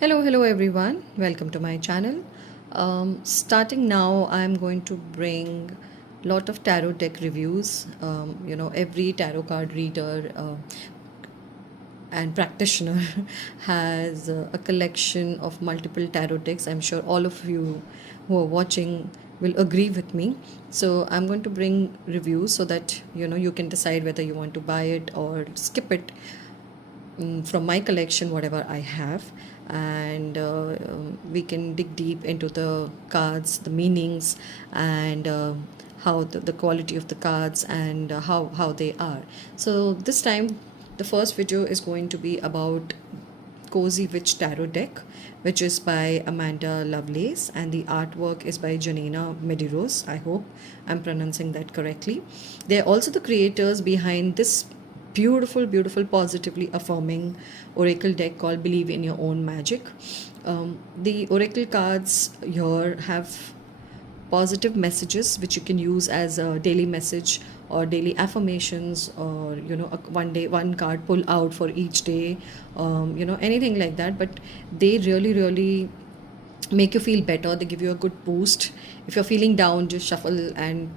Hello everyone. Welcome to my channel. Starting now, I'm going to bring lot of tarot deck reviews. Every tarot card reader and practitioner has a collection of multiple tarot decks. I'm sure all of you who are watching will agree with me. So I'm going to bring reviews so that you can decide whether you want to buy it or skip it from my collection, whatever I have, and we can dig deep into the cards, the meanings, and how the quality of the cards and how they are. So this time, the first video is going to be about Cozy Witch Tarot Deck, which is by Amanda Lovelace, and the artwork is by Janina Medeiros. I hope I'm pronouncing that correctly. They're also the creators behind this beautiful, positively affirming oracle deck called Believe in Your Own Magic. The oracle cards here have positive messages which you can use as a daily message or daily affirmations, or one day one card pull out for each day, anything like that. But they really make you feel better. They give you a good boost. If you're feeling down, just shuffle and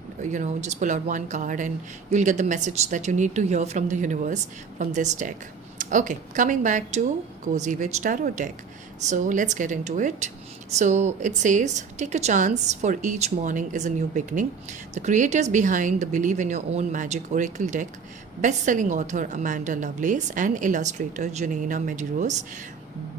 just pull out one card and you'll get the message that you need to hear from the universe from this deck. Okay, coming back to Cozy Witch Tarot deck. So let's get into it. So it says, take a chance, for each morning is a new beginning. The creators behind the Believe in Your Own Magic Oracle deck, best-selling author Amanda Lovelace and illustrator Janina Medeiros,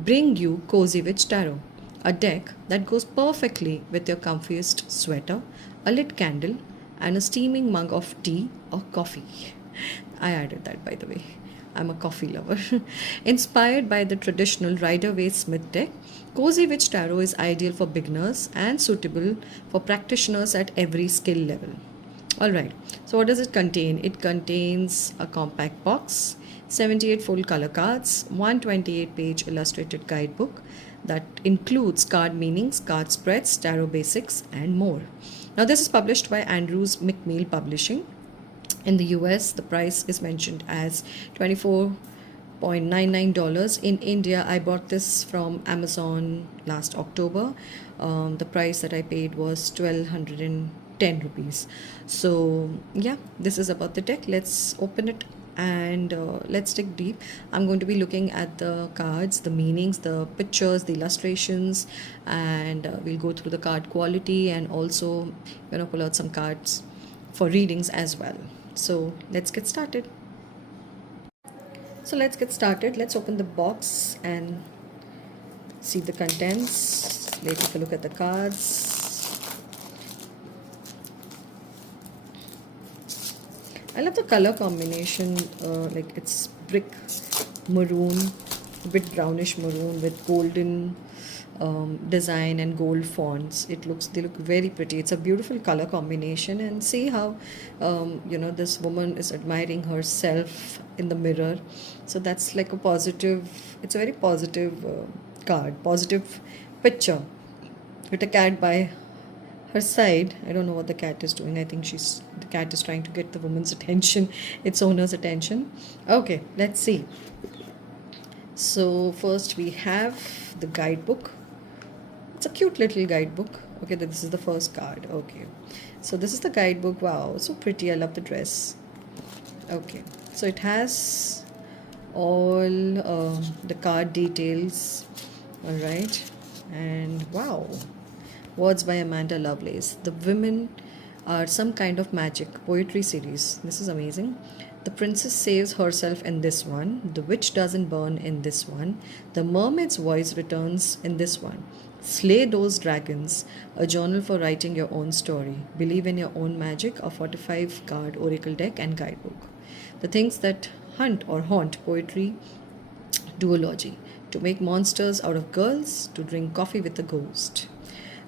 bring you Cozy Witch Tarot, a deck that goes perfectly with your comfiest sweater, a lit candle, and a steaming mug of tea or coffee. I added that, by the way. I'm a coffee lover. Inspired by the traditional Rider-Waite-Smith deck, Cozy Witch Tarot is ideal for beginners and suitable for practitioners at every skill level. Alright, so what does it contain? It contains a compact box, 78 full color cards, 128-page illustrated guidebook that includes card meanings, card spreads, tarot basics, and more. Now, this is published by Andrews McMeel Publishing. In the US, the price is mentioned as $24.99. In India, I bought this from Amazon last October. The price that I paid was 1,210 rupees. So yeah, this is about the deck. Let's open it and let's dig deep. I'm going to be looking at the cards, the meanings, the pictures, the illustrations, and we'll go through the card quality and also pull out some cards for readings as well. So let's get started. Let's open the box and see the contents. Let's take a look at the cards. I love the color combination, like it's brick maroon, a bit brownish maroon with golden design and gold fonts. They look very pretty. It's a beautiful color combination, and see how this woman is admiring herself in the mirror. So that's like a positive, it's a very positive card, positive picture with a cat by her side. I don't know what the cat is doing. I think the cat is trying to get the woman's attention, its owner's attention. Okay, let's see. So first we have the guidebook. It's a cute little guidebook. Okay, this is the first card. Okay, so this is the guidebook. Wow, so pretty. I love the dress. Okay, so it has all the card details. All right, and wow, words by Amanda Lovelace. The women are some kind of magic poetry series. This is amazing. The princess saves herself in this one. The witch doesn't burn in this one. The mermaid's voice returns in this one. Slay those dragons. A journal for writing your own story. Believe in your own magic. A 45 card oracle deck and guidebook. The things that hunt or haunt poetry duology. To make monsters out of girls. To drink coffee with a ghost.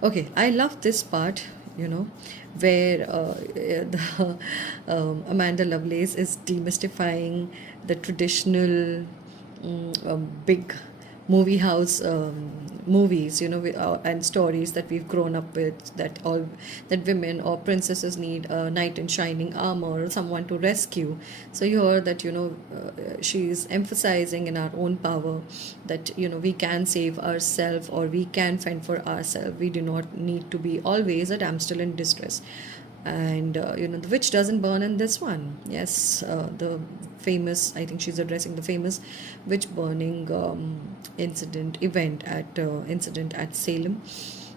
Okay, I love this part, where the Amanda Lovelace is demystifying the traditional big movie house movies, and stories that we've grown up with, that women or princesses need a knight in shining armor or someone to rescue. So here that she's emphasizing in our own power that we can save ourselves or we can fend for ourselves. We do not need to be always a damsel in distress. And the witch doesn't burn in this one. Yes, the famous, I think she's addressing the famous witch burning incident at Salem,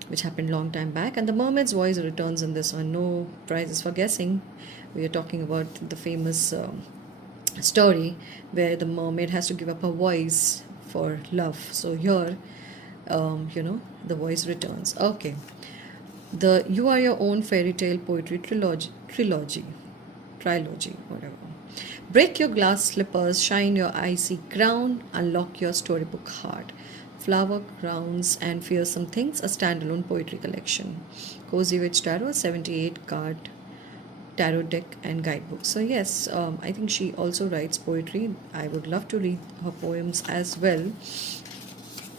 which happened long time back. And the mermaid's voice returns in this one. No prizes for guessing. We are talking about the famous story where the mermaid has to give up her voice for love. So here, the voice returns. Okay. The You Are Your Own Fairy Tale Poetry Trilogy, whatever. Break your glass slippers, shine your icy crown, unlock your storybook heart. Flower Crowns and Fearsome Things, a standalone poetry collection. Cozy Witch Tarot, 78 card tarot deck and guidebook. So yes, I think she also writes poetry. I would love to read her poems as well.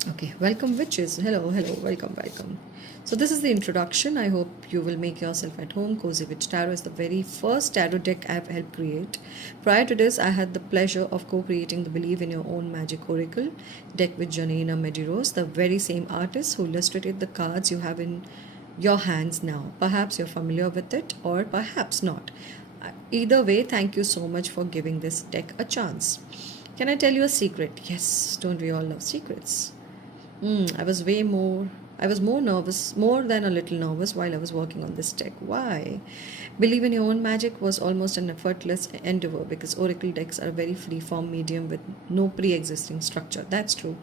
Okay, welcome witches. Hello, welcome. So this is the introduction. I hope you will make yourself at home. Cozy Witch Tarot is the very first tarot deck I've helped create. Prior to this, I had the pleasure of co-creating the Believe in Your Own Magic Oracle deck with Janina Medeiros, the very same artist who illustrated the cards you have in your hands now. Perhaps you're familiar with it or perhaps not. Either way, thank you so much for giving this deck a chance. Can I tell you a secret? Yes, don't we all love secrets? I was more nervous, more than a little nervous while I was working on this deck. Why? Believe in Your Own Magic was almost an effortless endeavor because oracle decks are a very free-form medium with no pre-existing structure. That's true.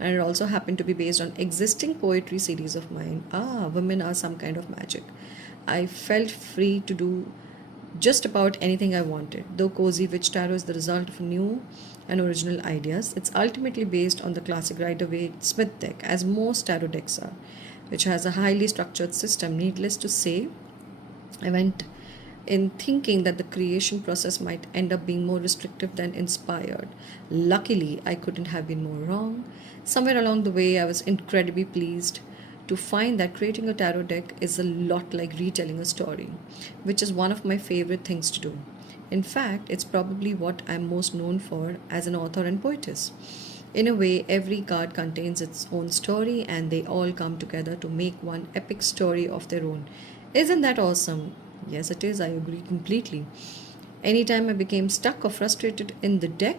And it also happened to be based on existing poetry series of mine. Women are some kind of magic. I felt free to do just about anything I wanted. Though Cozy Witch Tarot is the result of new and original ideas, it's ultimately based on the classic Rider-Waite-Smith deck, as most tarot decks are, which has a highly structured system. Needless to say, I went in thinking that the creation process might end up being more restrictive than inspired. Luckily, I couldn't have been more wrong. Somewhere along the way, I was incredibly pleased to find that creating a tarot deck is a lot like retelling a story, which is one of my favorite things to do. In fact, it's probably what I'm most known for as an author and poetess. In a way, every card contains its own story and they all come together to make one epic story of their own. Isn't that awesome? Yes, it is. I agree completely. Anytime I became stuck or frustrated in the deck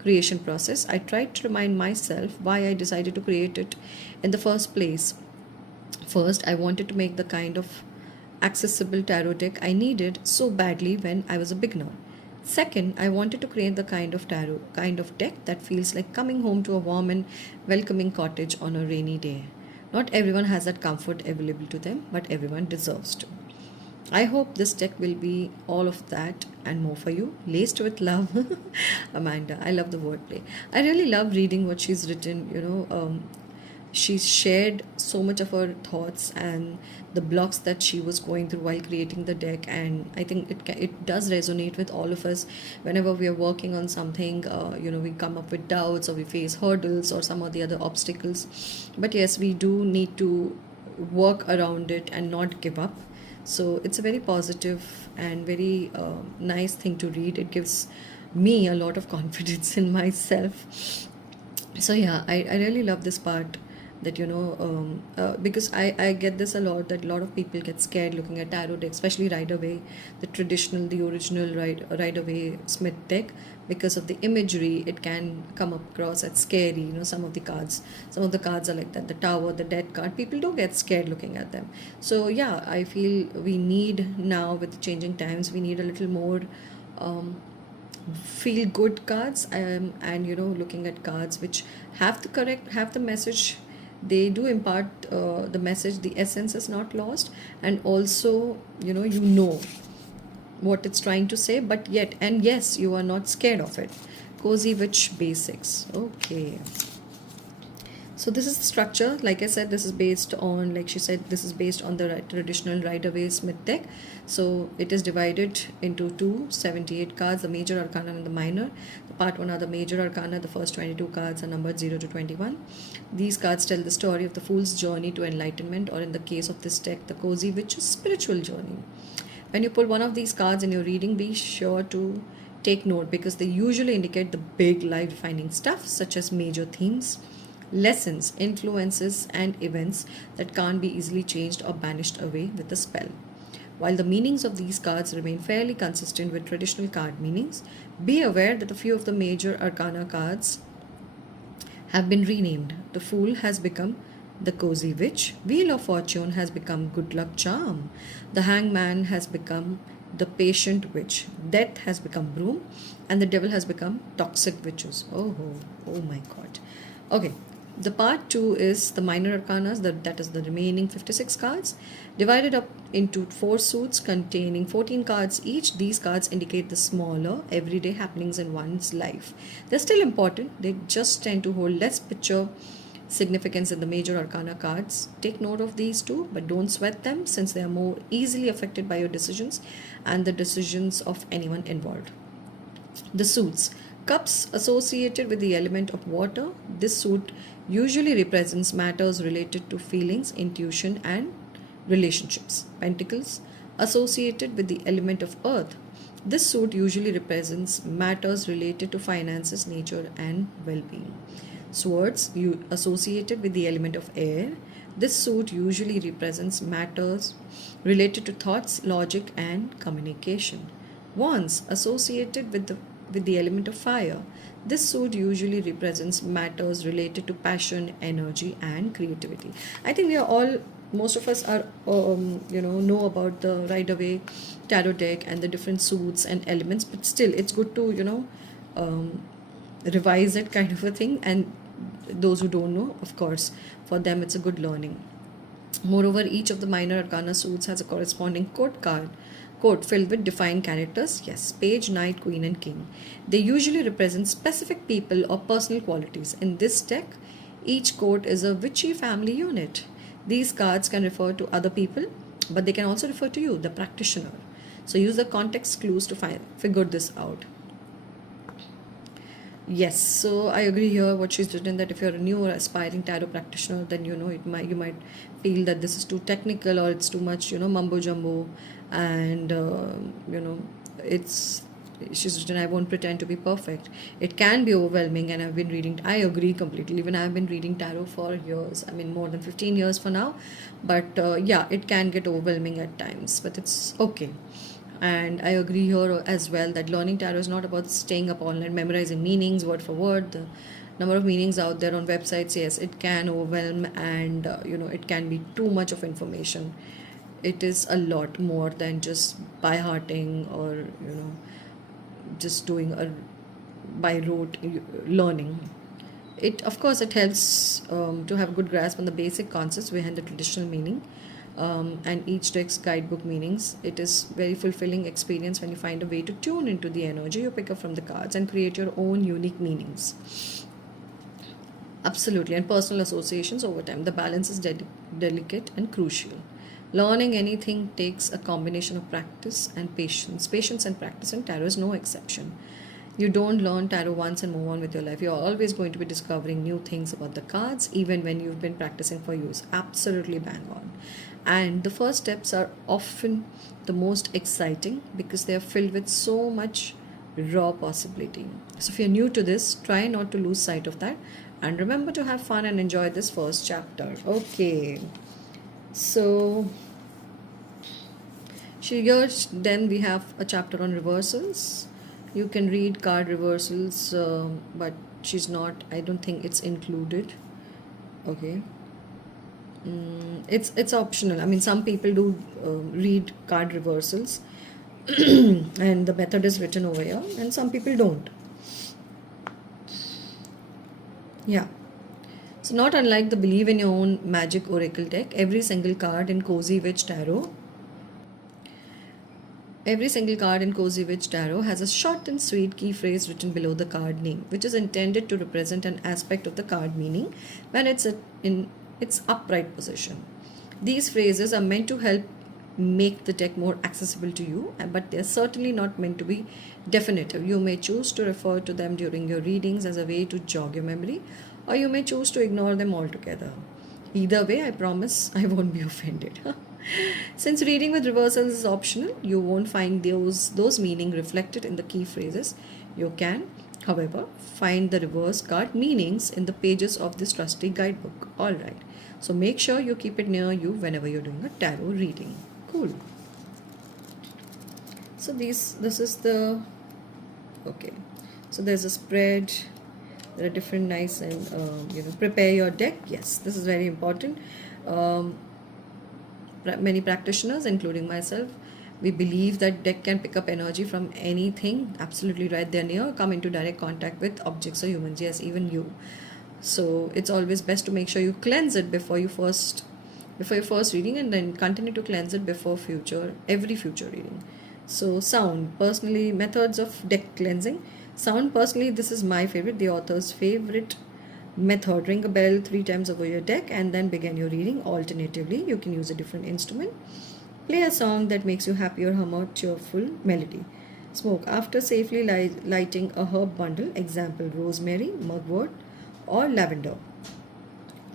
creation process, I tried to remind myself why I decided to create it in the first place. First, I wanted to make the kind of accessible tarot deck I needed so badly when I was a beginner. Second, I wanted to create the kind of deck that feels like coming home to a warm and welcoming cottage on a rainy day. Not everyone has that comfort available to them, but everyone deserves to. I hope this deck will be all of that and more for you, laced with love. Amanda, I love the wordplay. I really love reading what she's written. She shared so much of her thoughts and the blocks that she was going through while creating the deck, and I think it does resonate with all of us whenever we are working on something. We come up with doubts or we face hurdles or some of the other obstacles, but yes, we do need to work around it and not give up. So it's a very positive and very nice thing to read. It gives me a lot of confidence in myself. So yeah, I really love this part that because I get this a lot, that a lot of people get scared looking at tarot deck, especially the original Rider-Waite-Smith deck, because of the imagery. It can come across as scary. Some of the cards are like that, the tower, the dead card. People do get scared looking at them. So yeah, I feel we need now, with the changing times, we need a little more feel good cards, and looking at cards which have the message. They do impart the message. The essence is not lost, and also what it's trying to say, but yet, and yes, you are not scared of it. Cozy Witch Basics. Okay, So this is the structure. Like I said, this is based on, like she said, this is based on the traditional Rider-Waite-Smith deck. So it is divided into 278 cards, the major arcana and the minor. The part 1 are the major arcana. The first 22 cards are numbered 0 to 21. These cards tell the story of the fool's journey to enlightenment, or in the case of this deck, the cozy witch's spiritual journey. When you pull one of these cards in your reading, be sure to take note, because they usually indicate the big life-defining stuff, such as major themes, lessons, influences, and events that can't be easily changed or banished away with a spell. While the meanings of these cards remain fairly consistent with traditional card meanings, be aware that a few of the major arcana cards have been renamed. The Fool has become the Cozy Witch, Wheel of Fortune has become Good Luck Charm, the Hangman has become the Patient Witch, Death has become Broom, and the Devil has become Toxic Witches. Oh my god. Okay, the part 2 is the minor arcanas, that is the remaining 56 cards, divided up into 4 suits containing 14 cards each. These cards indicate the smaller, everyday happenings in one's life. They're still important, they just tend to hold less picture significance in the major arcana cards. Take note of these too, but don't sweat them, since they are more easily affected by your decisions and the decisions of anyone involved. The suits. Cups associated with the element of water. This suit usually represents matters related to feelings, intuition, and relationships. Pentacles associated with the element of earth. This suit usually represents matters related to finances, nature, and well-being. Swords associated with the element of air. This suit usually represents matters related to thoughts, logic, and communication. Wands associated with the element of fire. This suit usually represents matters related to passion, energy, and creativity. I think most of us are, know about the Rider-Waite tarot deck and the different suits and elements, but still it's good to, revise it, kind of a thing. And those who don't know, of course, for them it's a good learning. Moreover, each of the minor arcana suits has a corresponding court filled with defined characters. Yes, page, knight, queen, and king. They usually represent specific people or personal qualities. In this deck, each court is a witchy family unit. These cards can refer to other people, but they can also refer to you, the practitioner. So use the context clues to figure this out. Yes, so I agree here what she's written, that if you're a new or aspiring tarot practitioner, then you might feel that this is too technical, or it's too much mumbo jumbo, and she's written, I won't pretend to be perfect. It can be overwhelming, and I agree completely. Even I've been reading tarot for years, more than 15 years for now, but yeah, it can get overwhelming at times, but it's okay. And I agree here as well that learning tarot is not about staying up all night memorizing meanings word for word. The number of meanings out there on websites, yes, it can overwhelm, and it can be too much of information. It is a lot more than just by hearting, or just doing a by rote learning. Of course it helps to have a good grasp on the basic concepts behind the traditional meaning, and each deck's guidebook meanings. It is very fulfilling experience when you find a way to tune into the energy you pick up from the cards and create your own unique meanings. Absolutely, and personal associations over time. The balance is delicate and crucial. Learning anything takes a combination of practice and patience. Patience and practice, and tarot is no exception. You don't learn tarot once and move on with your life. You're always going to be discovering new things about the cards, even when you've been practicing for years. Absolutely bang on. And the first steps are often the most exciting, because they are filled with so much raw possibility. So if you're new to this, try not to lose sight of that, and remember to have fun and enjoy this first chapter. Okay, so then we have a chapter on reversals. You can read card reversals, but I don't think it's included. Okay. It's optional. Some people do read card reversals and the method is written over here, and some people don't. Yeah. So not unlike the Believe in Your Own Magic Oracle deck, every single card in Cozy Witch Tarot Every single card in Cozy Witch Tarot has a short and sweet key phrase written below the card name, which is intended to represent an aspect of the card meaning when it's in its upright position. These phrases are meant to help make the deck more accessible to you, but they're certainly not meant to be definitive. You may choose to refer to them during your readings as a way to jog your memory, or you may choose to ignore them altogether. Either way, I promise I won't be offended. Since reading with reversals is optional, you won't find those meaning reflected in the key phrases. You can, however, find the reverse card meanings in the pages of this trusty guidebook. Alright, so make sure you keep it near you whenever you're doing a tarot reading. Cool. So this is the, okay, so there's a spread. There are different nice and prepare your deck. Yes, this is very important. Many practitioners, including myself, we believe that deck can pick up energy from anything. Absolutely right, they're near, come into direct contact with objects or humans. Yes, even you. So it's always best to make sure you cleanse it before your first reading, and then continue to cleanse it before every future reading. So sound, personally, methods of deck cleansing. Sound, personally, this is my favorite, the author's favorite method. Ring a bell 3 times over your deck and then begin your reading. Alternatively, you can use a different instrument. Play a song that makes you happy or hum a cheerful melody. Smoke after safely lighting a herb bundle, example rosemary, mugwort, or lavender,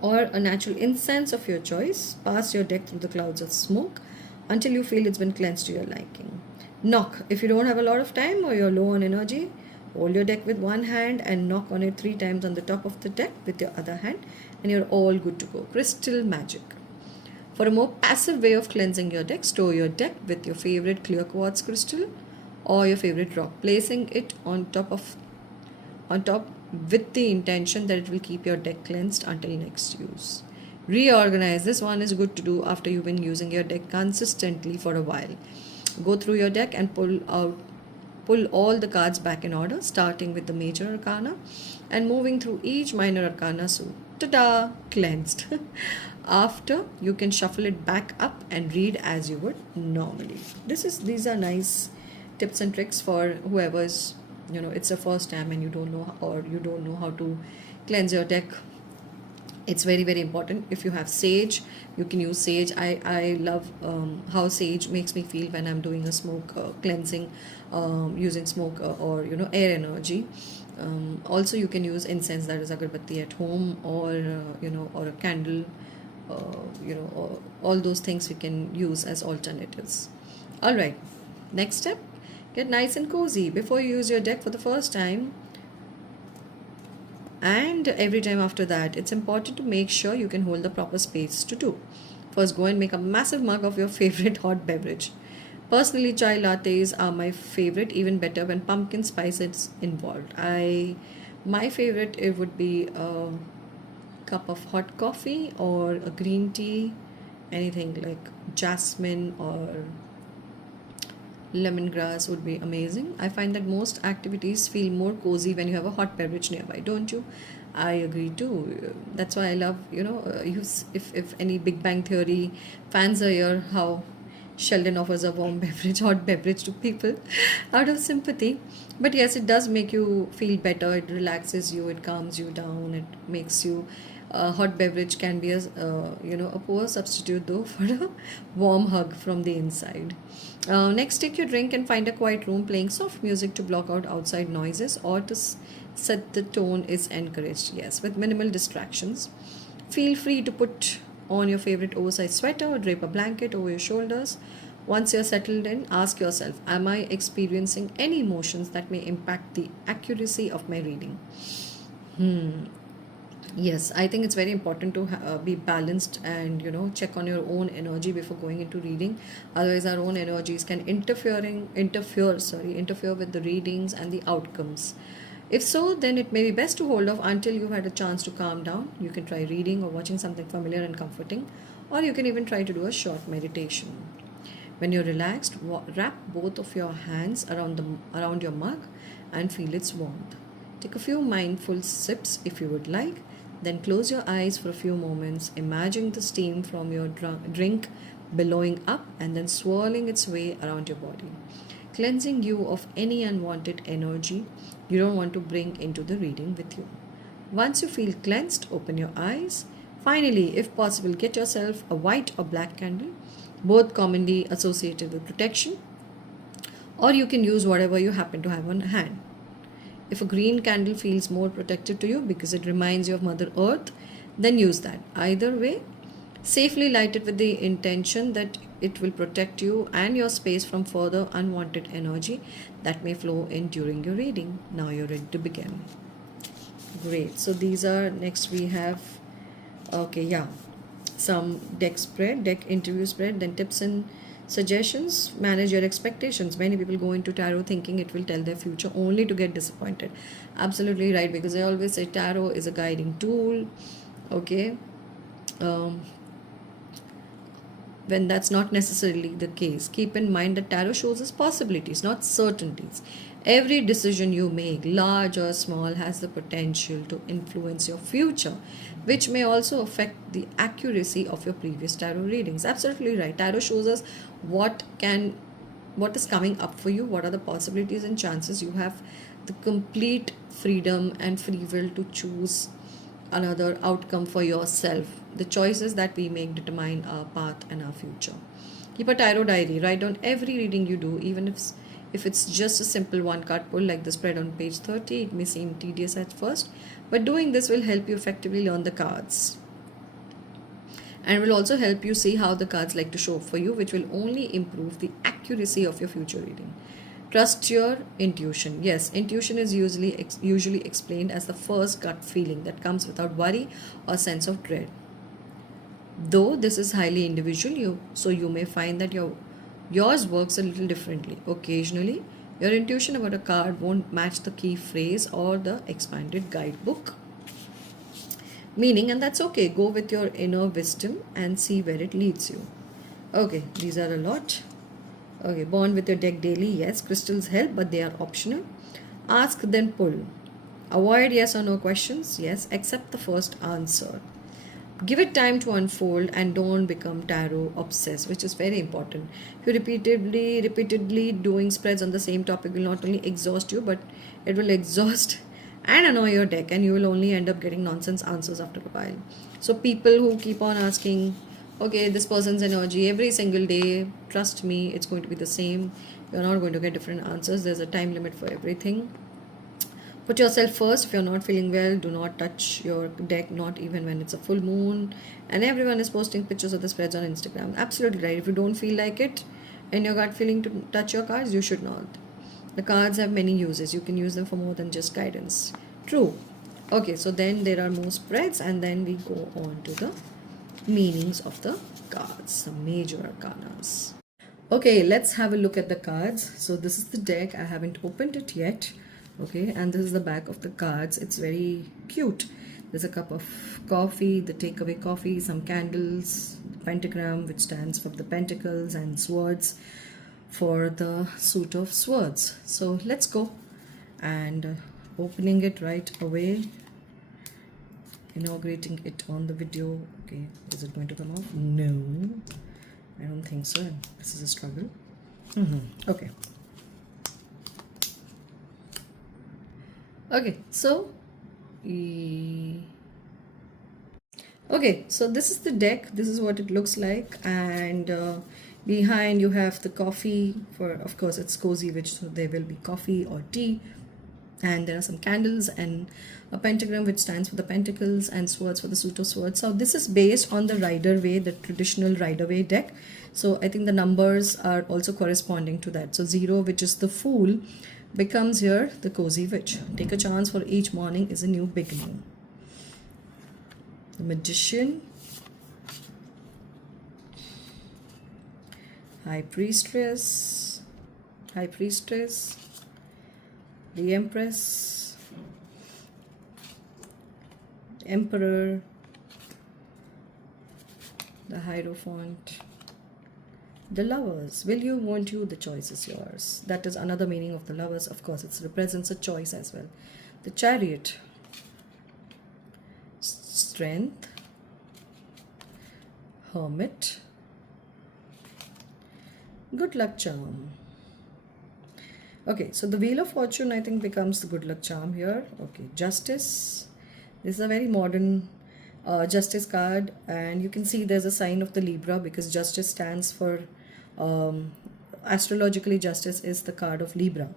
or a natural incense of your choice. Pass your deck through the clouds of smoke until you feel it's been cleansed to your liking. Knock. If you don't have a lot of time or you're low on energy, hold your deck with one hand and knock on it 3 times on the top of the deck with your other hand, and you're all good to go. Crystal magic. For a more passive way of cleansing your deck, store your deck with your favorite clear quartz crystal or your favorite rock, placing it on top with the intention that it will keep your deck cleansed until next use. Reorganize. This one is good to do after you've been using your deck consistently for a while. Go through your deck and pull all the cards back in order, starting with the major arcana and moving through each minor arcana. So, ta-da, cleansed. After, you can shuffle it back up and read as you would normally. These are nice tips and tricks for whoever's, it's the first time and you don't know how to cleanse your deck. It's very, very important. If you have sage, you can use sage. I love how sage makes me feel when I'm doing a smoke cleansing, using smoke or air energy. Also, you can use incense, that is agarbatti, at home, or or a candle. Or all those things we can use as alternatives. All right, next step, get nice and cozy before you use your deck for the first time. And every time after that, it's important to make sure you can hold the proper space to do. First, go and make a massive mug of your favorite hot beverage. Personally, chai lattes are my favorite, even better when pumpkin spice is involved. My favorite, it would be a cup of hot coffee or a green tea, anything like jasmine or lemongrass would be amazing. I find that most activities feel more cozy when you have a hot beverage nearby, don't you? I agree too. That's why I love, if any Big Bang Theory fans are here, how Sheldon offers a warm beverage, hot beverage to people out of sympathy. But yes, it does make you feel better. It relaxes you. It calms you down. It makes you. Hot beverage can be a poor substitute though for a warm hug from the inside. Next, take your drink and find a quiet room. Playing soft music to block out outside noises or to set the tone is encouraged. Yes, with minimal distractions. Feel free to put on your favorite oversized sweater or drape a blanket over your shoulders. Once you're settled in, ask yourself, am I experiencing any emotions that may impact the accuracy of my reading? Yes, I think it's very important to be balanced and check on your own energy before going into reading. Otherwise, our own energies can interfere with the readings and the outcomes. If so, then it may be best to hold off until you've had a chance to calm down. You can try reading or watching something familiar and comforting, or you can even try to do a short meditation. When you're relaxed, wrap both of your hands around your mug and feel its warmth. Take a few mindful sips if you would like. Then close your eyes for a few moments. Imagine the steam from your drink billowing up and then swirling its way around your body, cleansing you of any unwanted energy you don't want to bring into the reading with you. Once you feel cleansed, open your eyes. Finally, if possible, get yourself a white or black candle, both commonly associated with protection, or you can use whatever you happen to have on hand. If a green candle feels more protective to you because it reminds you of Mother Earth, then use that. Either way, safely light it with the intention that it will protect you and your space from further unwanted energy that may flow in during your reading. Now you're ready to begin. Great. So these are, next we have, okay, yeah, some deck interview spread, then tips and suggestions. Manage your expectations. Many people go into tarot thinking it will tell their future, only to get disappointed. Absolutely right, because I always say tarot is a guiding tool. Okay, when that's not necessarily the case, keep in mind that tarot shows us possibilities, not certainties. Every decision you make, large or small, has the potential to influence your future, which may also affect the accuracy of your previous tarot readings. Absolutely right. Tarot shows us what is coming up for you, what are the possibilities and chances. You have the complete freedom and free will to choose another outcome for yourself. The choices that we make determine our path and our future. Keep a tarot diary. Write down every reading you do, even if it's just a simple one card pull like the spread on page 30. It may seem tedious at first, but doing this will help you effectively learn the cards, and will also help you see how the cards like to show up for you, which will only improve the accuracy of your future reading. Trust your intuition. Yes, intuition is usually explained as the first gut feeling that comes without worry or sense of dread. Though this is highly individual, so you may find that yours works a little differently. Occasionally, your intuition about a card won't match the key phrase or the expanded guidebook meaning, and that's okay. Go with your inner wisdom and see where it leads you. Okay, these are a lot. Okay, bond with your deck daily. Yes, crystals help, but they are optional. Ask, then pull. Avoid yes or no questions. Yes, accept the first answer. Give it time to unfold and don't become tarot obsessed, which is very important. If you repeatedly doing spreads on the same topic will not only exhaust you, but it will exhaust and annoy your deck, and you will only end up getting nonsense answers after a while. So people who keep on asking, okay, this person's energy every single day, trust me, it's going to be the same. You're not going to get different answers. There's a time limit for everything. Put yourself first. If you're not feeling well, do not touch your deck, not even when it's a full moon. And everyone is posting pictures of the spreads on Instagram. Absolutely right. If you don't feel like it and your gut feeling to touch your cards, you should not. The cards have many uses. You can use them for more than just guidance. True. Okay, so then there are more spreads, and then we go on to the meanings of the cards, the major arcanas. Okay, let's have a look at the cards. So this is the deck. I haven't opened it yet. Okay, and this is the back of the cards. It's very cute. There's a cup of coffee, the takeaway coffee, some candles, the pentagram which stands for the pentacles, and swords for the suit of swords. So let's go, and opening it right away, inaugurating it on the video. Okay, is it going to come off? No, I don't think so. This is a struggle. Okay. Okay, so okay, so this is the deck. This is what it looks like, and behind you have the coffee. For, of course, it's cozy, which so there will be coffee or tea, and there are some candles and a pentagram which stands for the pentacles, and swords for the suit of swords. So this is based on the Rider-Waite, the traditional Rider-Waite deck. So I think the numbers are also corresponding to that. So 0, which is the Fool, becomes here the Cozy Witch. Take a chance, for each morning is a new beginning. The Magician, High Priestess, the Empress, Emperor, the Hierophant, the Lovers. Will you, won't you, the choice is yours. That is another meaning of the Lovers. Of course, it represents a choice as well. The Chariot, Strength, Hermit, Good luck charm. Okay, so the Wheel of Fortune, I think, becomes the good luck charm here. Okay, Justice. This is a very modern Justice card, and you can see there's a sign of the Libra because Justice stands for, um, astrologically, Justice is the card of Libra.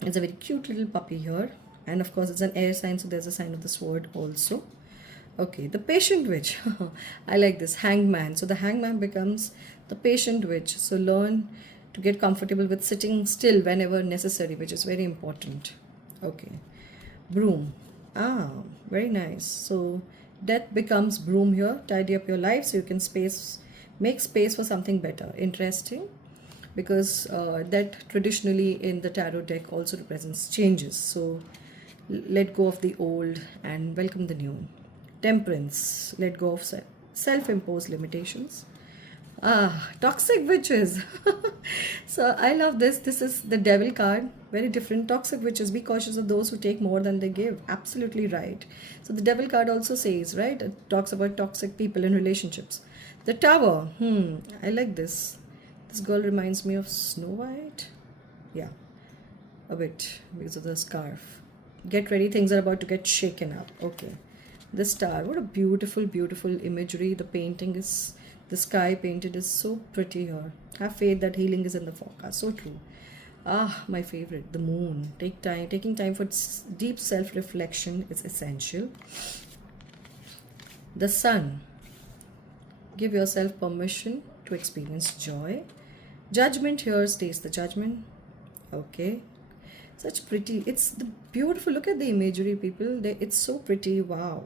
It's a very cute little puppy here, and of course, it's an air sign, so there's a sign of the sword also. Okay, the patient witch. I like this. Hangman. So the hangman becomes the patient witch. So learn to get comfortable with sitting still whenever necessary, which is very important. Okay. Broom. Ah, very nice. So death becomes broom here. Tidy up your life so you can make space for something better. Interesting. Because that traditionally in the tarot deck also represents changes. So let go of the old and welcome the new. Temperance, let go of self-imposed limitations. Ah, toxic witches. So I love this. This is the devil card. Very different. Toxic witches. Be cautious of those who take more than they give. Absolutely right. So the devil card also says, right? It talks about toxic people in relationships. The tower. I like this. This girl reminds me of Snow White. Yeah, a bit because of the scarf. Get ready. Things are about to get shaken up. Okay. The star, what a beautiful, beautiful imagery. The painting is, the sky painted is so pretty here. Have faith that healing is in the forecast. So true. Ah, my favorite, the moon. Taking time for deep self-reflection is essential. The sun, give yourself permission to experience joy. Judgment, here stays the judgment. Okay. Such pretty, it's the beautiful, look at the imagery, people. It's so pretty. Wow.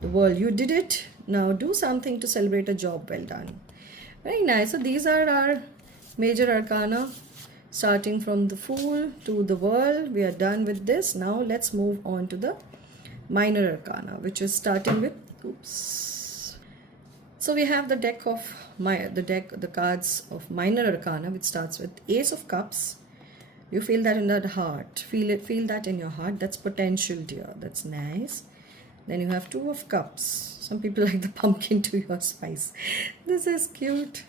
The world, you did it. Now do something to celebrate a job well done. Very nice. So these are our major arcana, starting from the Fool to the World. We are done with this. Now let's move on to the minor arcana, which is starting with, oops. So we have the deck of the cards of minor arcana, which starts with Ace of Cups. You feel that in that heart. Feel that in your heart. That's potential, dear. That's nice. Then you have Two of Cups. Some people like the pumpkin to your spice. This is cute.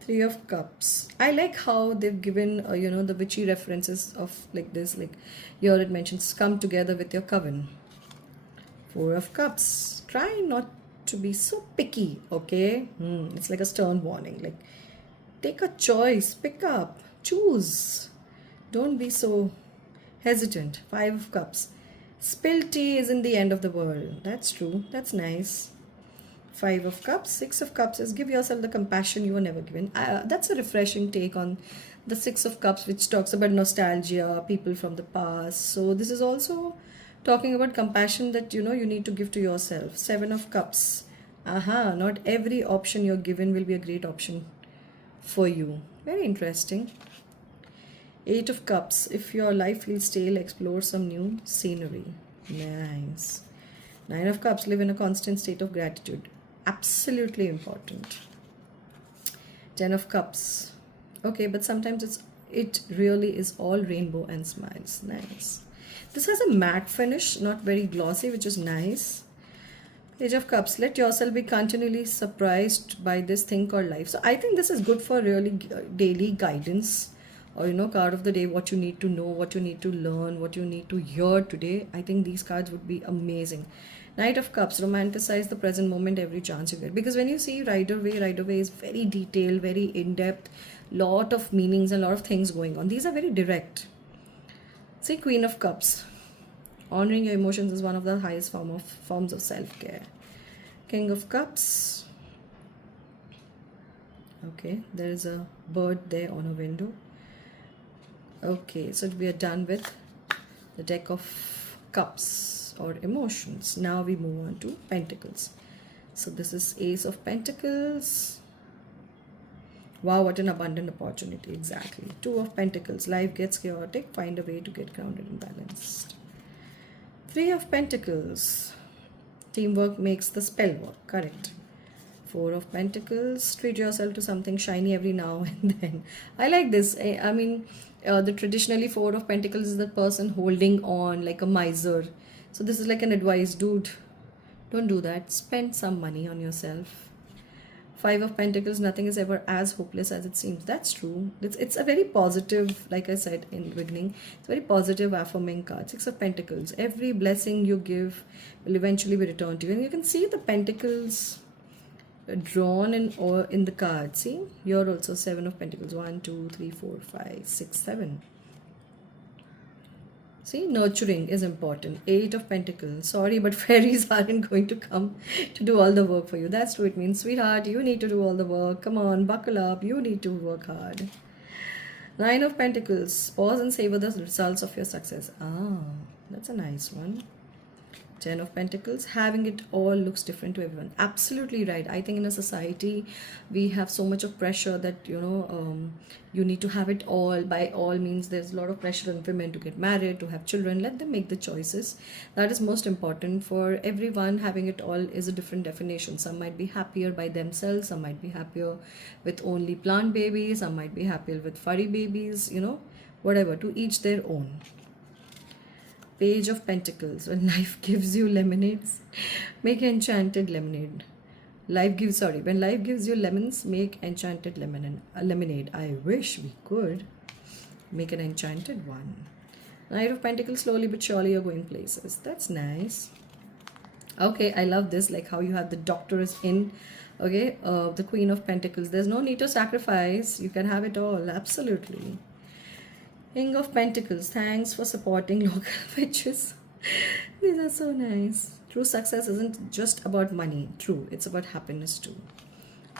Three of Cups. I like how they've given, the witchy references of like this. Like here it mentions come together with your coven. Four of Cups. Try not to be so picky, okay? It's like a stern warning. Like take a choice. Pick up. Choose. Don't be so hesitant. Five of Cups. Spilled tea isn't the end of the world. That's true. That's nice. Five of Cups. Six of Cups is give yourself the compassion you were never given. That's a refreshing take on the Six of Cups, which talks about nostalgia, people from the past. So this is also talking about compassion that you need to give to yourself. Seven of Cups. Not every option you're given will be a great option for you. Very interesting. Eight of Cups. If your life feels stale, explore some new scenery. Nice. Nine of Cups. Live in a constant state of gratitude. Absolutely important. Ten of Cups. Okay, but sometimes it really is all rainbow and smiles. Nice. This has a matte finish, not very glossy, which is nice. Page of Cups. Let yourself be continually surprised by this thing called life. So I think this is good for really daily guidance, or card of the day, what you need to know, what you need to learn, what you need to hear today. I think these cards would be amazing. Knight of Cups. Romanticize the present moment every chance you get, because when you see Rider Waite is very detailed, very in-depth, lot of meanings and a lot of things going on. These are very direct. See, Queen of Cups. Honoring your emotions is one of the highest forms of self-care. King of Cups. Okay, there is a bird there on a window. Okay, so we are done with the deck of cups or emotions. Now we move on to pentacles. So this is Ace of Pentacles. Wow, what an abundant opportunity. Exactly. Two of Pentacles. Life gets chaotic. Find a way to get grounded and balanced. Three of Pentacles. Teamwork makes the spell work. Correct. Four of Pentacles. Treat yourself to something shiny every now and then. I like this. I mean, the traditionally Four of Pentacles is the person holding on like a miser. So this is like an advice, dude. Don't do that. Spend some money on yourself. Five of Pentacles, nothing is ever as hopeless as it seems. That's true. It's a very positive, like I said in the beginning, it's very positive, affirming card. Six of Pentacles, every blessing you give will eventually be returned to you. And you can see the Pentacles drawn in or in the card. See, you're also Seven of Pentacles. 1, 2, 3, 4, 5, 6, 7. See, nurturing is important. Eight of Pentacles. Sorry, but fairies aren't going to come to do all the work for you. That's true. It means, sweetheart, you need to do all the work. Come on, buckle up. You need to work hard. Nine of Pentacles. Pause and savor the results of your success. Ah, that's a nice one. Ten of Pentacles, having it all looks different to everyone. Absolutely right. I think in a society we have so much of pressure that you need to have it all. By all means, there's a lot of pressure on women to get married, to have children. Let them make the choices. That is most important. For everyone, having it all is a different definition. Some might be happier by themselves, some might be happier with only plant babies, some might be happier with furry babies, whatever. To each their own. Page of Pentacles. When life gives you lemonades, make enchanted lemonade. When life gives you lemons, make enchanted lemonade. I wish we could make an enchanted one. Knight of Pentacles, slowly but surely you're going places. That's nice. Okay, I love this, like how you have the doctor is in. Okay, the Queen of Pentacles. There's no need to sacrifice. You can have it all. Absolutely. King of Pentacles, thanks for supporting local witches. These are so nice. True success isn't just about money. True, it's about happiness too.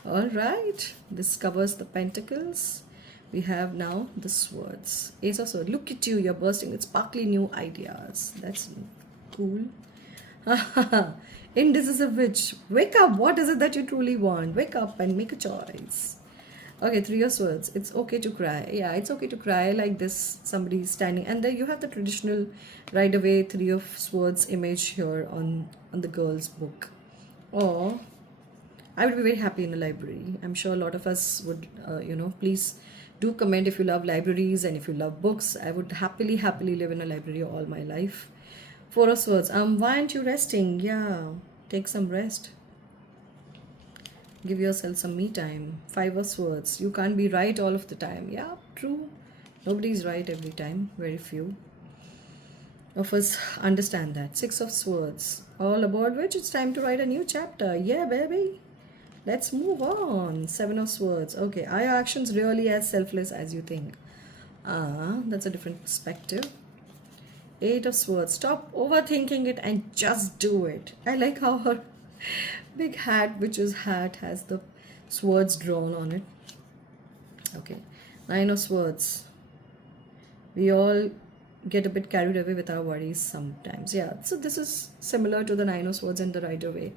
All right, this covers the Pentacles. We have now the Swords. Ace of Swords. Look at you, you're bursting with sparkly new ideas. That's cool. Indecisive witch. Wake up. What is it that you truly want? Wake up and make a choice. Okay, Three of Swords. It's okay to cry. Yeah, it's okay to cry like this. Somebody standing. And then you have the traditional right away Three of Swords image here on the girl's book. Oh, I would be very happy in a library. I'm sure a lot of us would, please do comment if you love libraries and if you love books. I would happily live in a library all my life. Four of Swords. Why aren't you resting? Yeah, take some rest. Give yourself some me time. Five of Swords. You can't be right all of the time. Yeah, true. Nobody's right every time. Very few of us understand that. Six of Swords. All aboard which it's time to write a new chapter. Yeah, baby. Let's move on. Seven of Swords. Okay, are your actions really as selfless as you think? That's a different perspective. Eight of Swords. Stop overthinking it and just do it. I like how her big hat, witch's hat, has the swords drawn on it. Okay. Nine of Swords. We all get a bit carried away with our worries sometimes. Yeah, so this is similar to the Nine of Swords in the right way.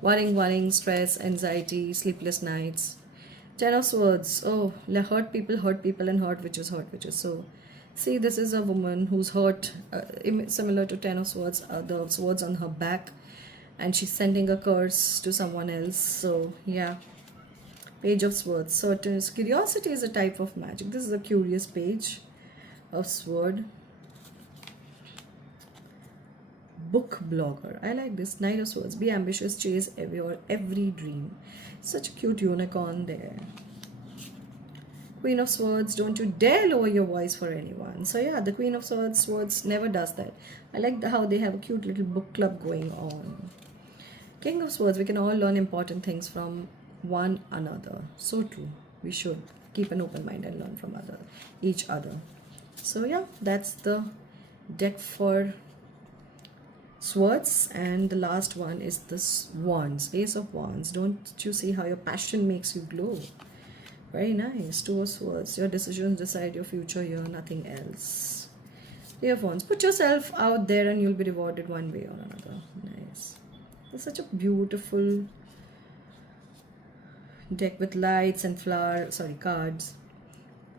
Worrying, stress, anxiety, sleepless nights. Ten of Swords. Oh, hurt people and hurt witches. So, see, this is a woman who's hurt, similar to Ten of Swords, the swords on her back. And she's sending a curse to someone else. So, yeah. Page of Swords. So, curiosity is a type of magic. This is a curious page of sword. Book blogger. I like this. Knight of Swords. Be ambitious. Chase every dream. Such a cute unicorn there. Queen of Swords. Don't you dare lower your voice for anyone. So, yeah, the Queen of Swords never does that. I like how they have a cute little book club going on. King of Swords, we can all learn important things from one another. So true. We should keep an open mind and learn from each other. So yeah, that's the deck for Swords. And the last one is the Wands. Ace of Wands. Don't you see how your passion makes you glow? Very nice. Two of Swords. Your decisions decide your future here, nothing else. Three of Wands. Put yourself out there and you'll be rewarded one way or another. Nice. It's such a beautiful deck with lights and cards.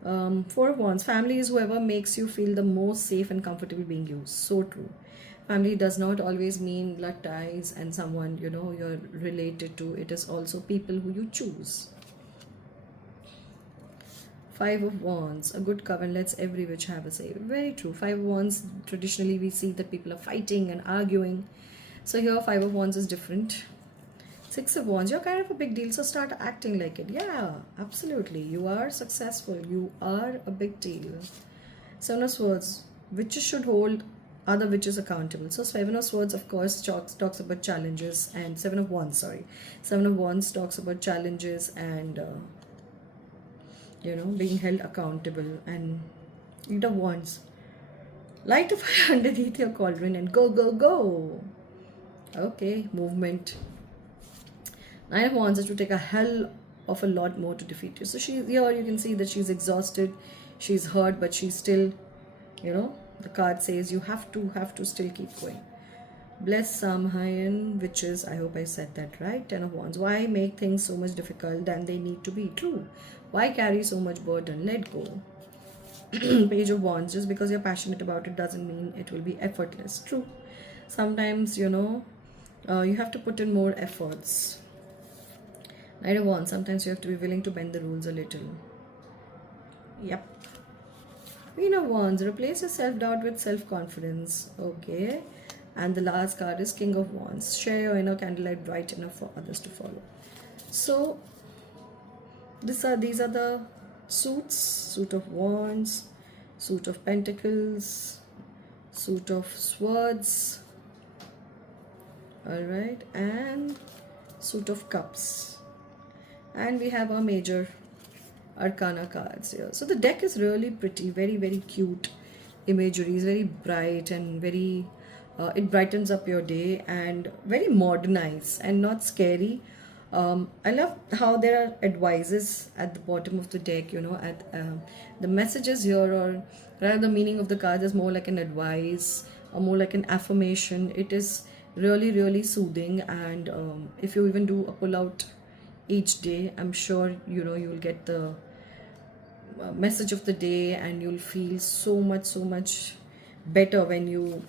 Four of Wands. Family is whoever makes you feel the most safe and comfortable being you. So true. Family does not always mean blood ties and someone, you're related to. It is also people who you choose. Five of Wands. A good coven lets every witch have a say. Very true. Five of Wands, traditionally we see that people are fighting and arguing. So here Five of Wands is different. Six of Wands, you're kind of a big deal, so start acting like it. Yeah, absolutely. You are successful. You are a big deal. Seven of Swords, witches should hold other witches accountable. So Seven of Swords, of course, talks about challenges, and Seven of Wands, sorry. Seven of Wands talks about challenges and, being held accountable. And Eight of Wands, light a fire underneath your cauldron and go, go, go. Okay, movement. Nine of Wands, it will take a hell of a lot more to defeat you. So here you can see that she's exhausted, she's hurt, but she's still, the card says you have to still keep going. Bless Samhain, witches, I hope I said that right. Ten of Wands, why make things so much difficult than they need to be? True. Why carry so much burden? Let go. Page of Wands, just because you're passionate about it doesn't mean it will be effortless. True. Sometimes, you have to put in more efforts. Knight of Wands, sometimes you have to be willing to bend the rules a little. Yep. Queen of Wands, replace your self-doubt with self-confidence. Okay. And the last card is King of Wands. Share your inner candlelight bright enough for others to follow. So, these are the suits. Suit of Wands, Suit of Pentacles, Suit of Swords. Alright. And Suit of Cups. And we have our major arcana cards here. So the deck is really pretty, very, very cute imagery. Is very bright and very, it brightens up your day and very modernized and not scary. I love how there are advices at the bottom of the deck, the messages here, or rather the meaning of the card is more like an advice or more like an affirmation. It is really, really soothing, and if you even do a pull out each day, I'm sure you will get the message of the day, and you'll feel so much better when you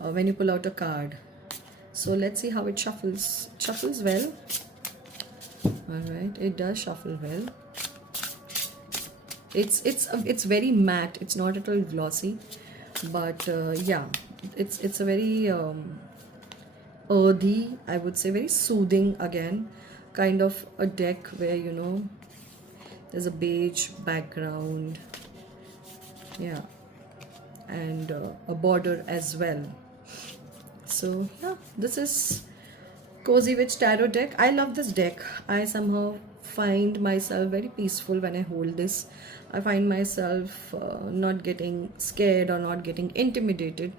pull out a card. So let's see how it shuffles. It shuffles well. All right, it does shuffle well. It's very matte. It's not at all glossy, but yeah, it's a very earthy, I would say, very soothing, again, kind of a deck where there's a beige background, yeah, and a border as well. So yeah, this is Cozy Witch Tarot deck. I love this deck. I somehow find myself very peaceful when I hold this. I find myself not getting scared or not getting intimidated.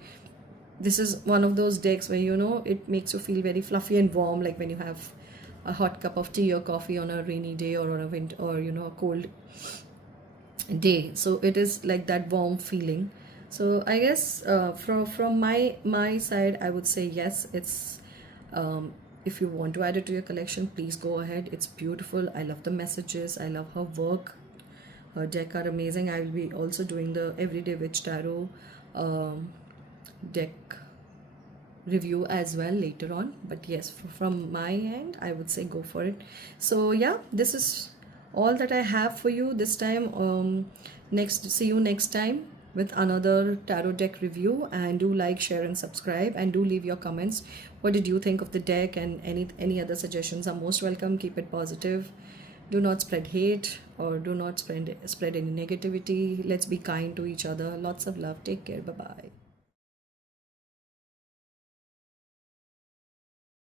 This is one of those decks where it makes you feel very fluffy and warm, like when you have a hot cup of tea or coffee on a rainy day or on a winter, or a cold day. So it is like that warm feeling. So I guess from my side, I would say yes, it's if you want to add it to your collection, please go ahead. It's beautiful. I love the messages. I love her work. Her deck are amazing. I will be also doing the Everyday Witch Tarot deck review as well later on, but yes, from my end, I would say go for it. So yeah, this is all that I have for you this time. See you next time with another tarot deck review, and do like, share and subscribe, and do leave your comments. What did you think of the deck, and any other suggestions are most welcome. Keep it positive. Do not spread hate, or do not spread any negativity. Let's be kind to each other. Lots of love. Take care. Bye bye.